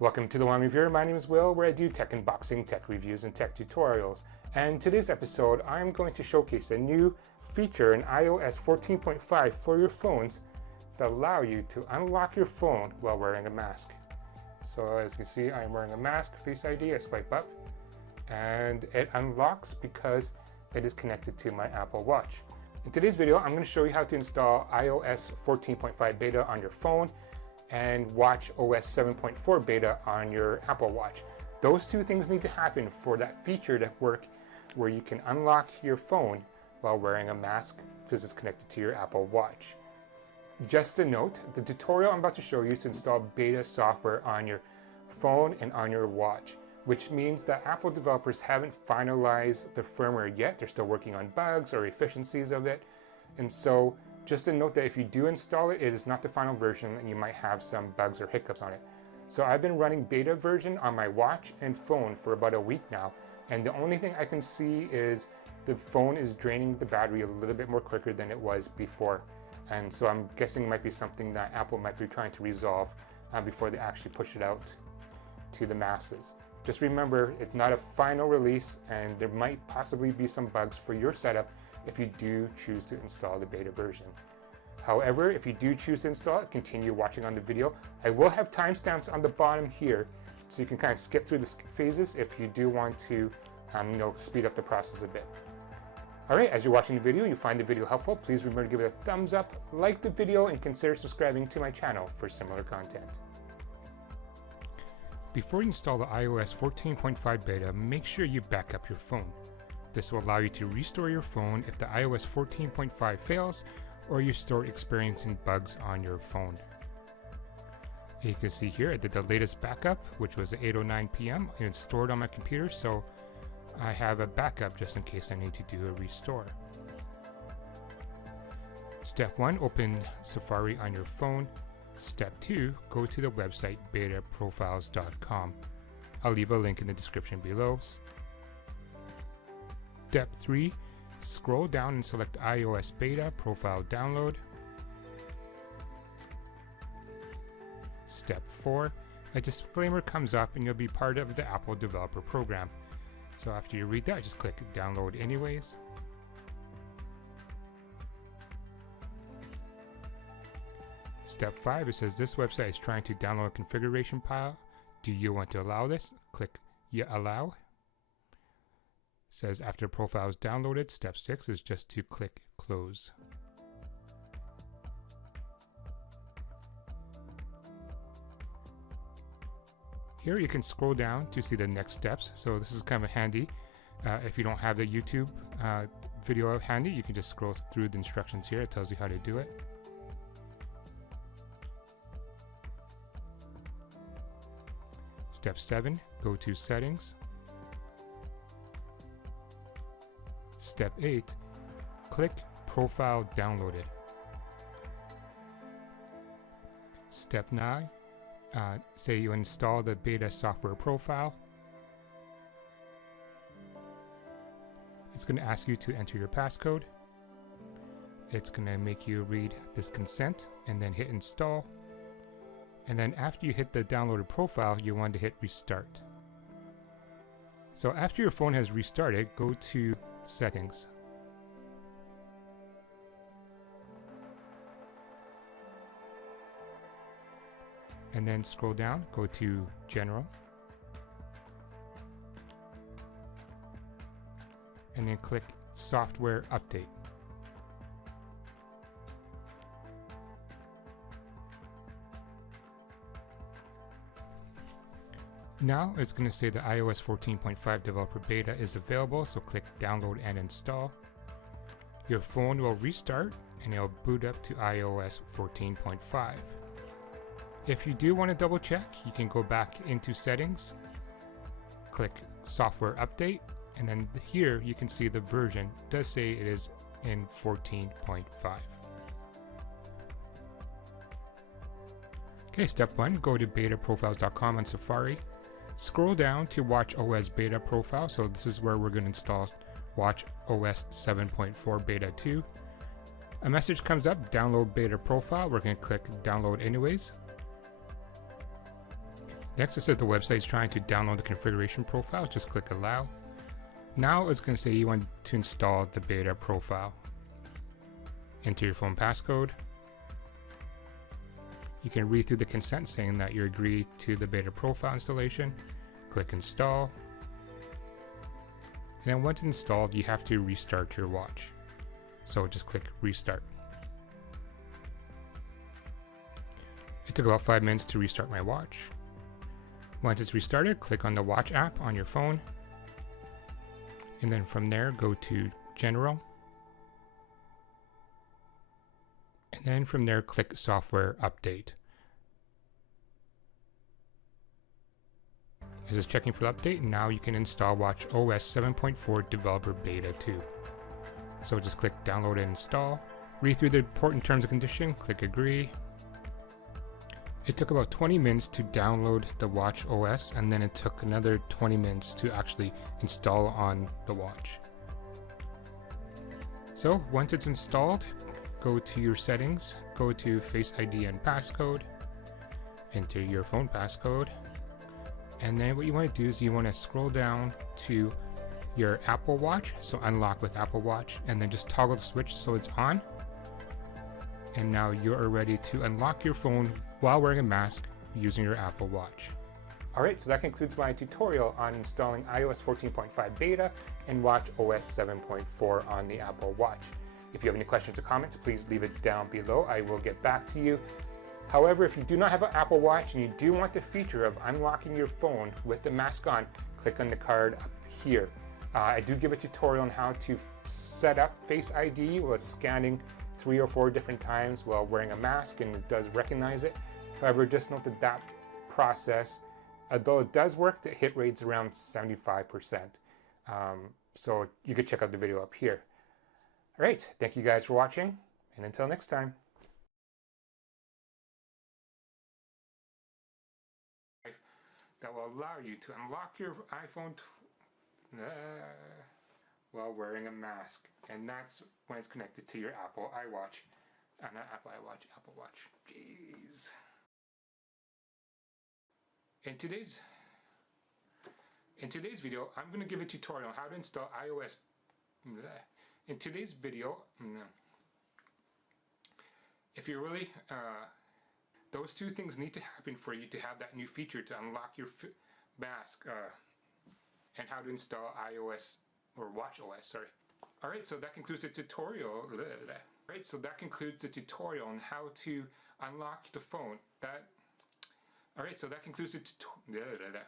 Welcome to The One Reviewer. My name is Will, where I do tech unboxing, tech reviews, and tech tutorials. And today's episode, I'm going to showcase a new feature in iOS 14.5 for your phones that allow you to unlock your phone while wearing a mask. So as you can see, I'm wearing a mask, Face ID, I swipe up, and it unlocks because it is connected to my Apple Watch. In today's video, I'm going to show you how to install iOS 14.5 beta on your phone and watch OS 7.4 beta on your Apple Watch. Those two things need to happen for that feature to work, where you can unlock your phone while wearing a mask because it's connected to your Apple Watch. Just a note, the tutorial I'm about to show you is to install beta software on your phone and on your watch, which means that Apple developers haven't finalized the firmware yet. They're still working on bugs or efficiencies of it. And so just a note that if you do install it, it is not the final version and you might have some bugs or hiccups on it. So I've been running beta version on my watch and phone for about a week now. And the only thing I can see is the phone is draining the battery a little bit more quicker than it was before. And so I'm guessing it might be something that Apple might be trying to resolve before they actually push it out to the masses. Just remember, it's not a final release and there might possibly be some bugs for your setup if you do choose to install the beta version. However, if you do choose to install it, continue watching on the video. I will have timestamps on the bottom here so you can kind of skip through the phases if you do want to speed up the process a bit. Alright, as you're watching the video, you find the video helpful, please remember to give it a thumbs up, like the video, and consider subscribing to my channel for similar content. Before you install the iOS 14.5 beta, make sure you back up your phone. This will allow you to restore your phone if the iOS 14.5 fails or you start experiencing bugs on your phone. You can see here I did the latest backup, which was at 8:09 p.m. and it's stored on my computer, so I have a backup just in case I need to do a restore. Step 1, open Safari on your phone. Step 2, go to the website betaprofiles.com. I'll leave a link in the description below. Step 3, scroll down and select iOS beta profile download. Step 4, a disclaimer comes up and you'll be part of the Apple developer program. So after you read that, just click download anyways. Step 5, it says this website is trying to download a configuration file. Do you want to allow this? Click yeah, allow. It says after the profile is downloaded, step 6 is just to click close. Here you can scroll down to see the next steps. So this is kind of handy. If you don't have the YouTube video handy, you can just scroll through the instructions here. It tells you how to do it. Step 7, go to settings. Step 8, click profile downloaded. Step 9, say you install the beta software profile. It's going to ask you to enter your passcode. It's going to make you read this consent and then hit install. And then after you hit the downloaded profile, you want to hit restart. So after your phone has restarted, go to settings. And then scroll down, go to general. And then click software update. Now it's going to say the iOS 14.5 developer beta is available, so click download and install. Your phone will restart and it'll boot up to iOS 14.5. If you do want to double check, you can go back into settings, click software update, and then here you can see the version does say it is in 14.5. Okay, step 1, go to betaprofiles.com on Safari. Scroll down to watch OS beta profile. So this is where we're going to install watch OS 7.4 beta 2. A message comes up, download beta profile. We're going to click download anyways. Next, it says the website is trying to download the configuration profile. Just click allow. Now it's going to say you want to install the beta profile. Enter your phone passcode. You can read through the consent saying that you agree to the beta profile installation. Click install. And then once installed, you have to restart your watch. So just click restart. It took about 5 minutes to restart my watch. Once it's restarted, click on the watch app on your phone. And then from there, go to General. And then from there, click Software Update. This is checking for the update. Now you can install watchOS 7.4 Developer Beta 2. So just click Download and Install. Read through the important terms and conditions. Click Agree. It took about 20 minutes to download the watchOS, and then it took another 20 minutes to actually install on the watch. So once it's installed, go to your settings, go to Face ID and passcode, enter your phone passcode, and then what you want to do is you want to scroll down to your Apple Watch, so unlock with Apple Watch, and then just toggle the switch so it's on. And now you are ready to unlock your phone while wearing a mask using your Apple Watch. Alright, so that concludes my tutorial on installing iOS 14.5 beta and watchOS 7.4 on the Apple Watch. If you have any questions or comments, please leave it down below. I will get back to you. However, if you do not have an Apple Watch and you do want the feature of unlocking your phone with the mask on, click on the card up here. I do give a tutorial on how to set up Face ID with scanning 3 or 4 different times while wearing a mask, and it does recognize it. However, just note that that process, although it does work, the hit rate's around 75%. So you could check out the video up here. All right, thank you guys for watching, and until next time. That will allow you to unlock your iPhone while wearing a mask, and that's when it's connected to your Apple iWatch. Not Apple iWatch, Apple Watch. Jeez. In today's video, I'm going to give a tutorial on how to install iOS. In today's video, if you really, those two things need to happen for you to have that new feature to unlock your mask, and how to install iOS or watchOS. Sorry. All right, so that concludes the tutorial. Right, so that concludes the tutorial on how to unlock the phone. All right, so that concludes the tutorial.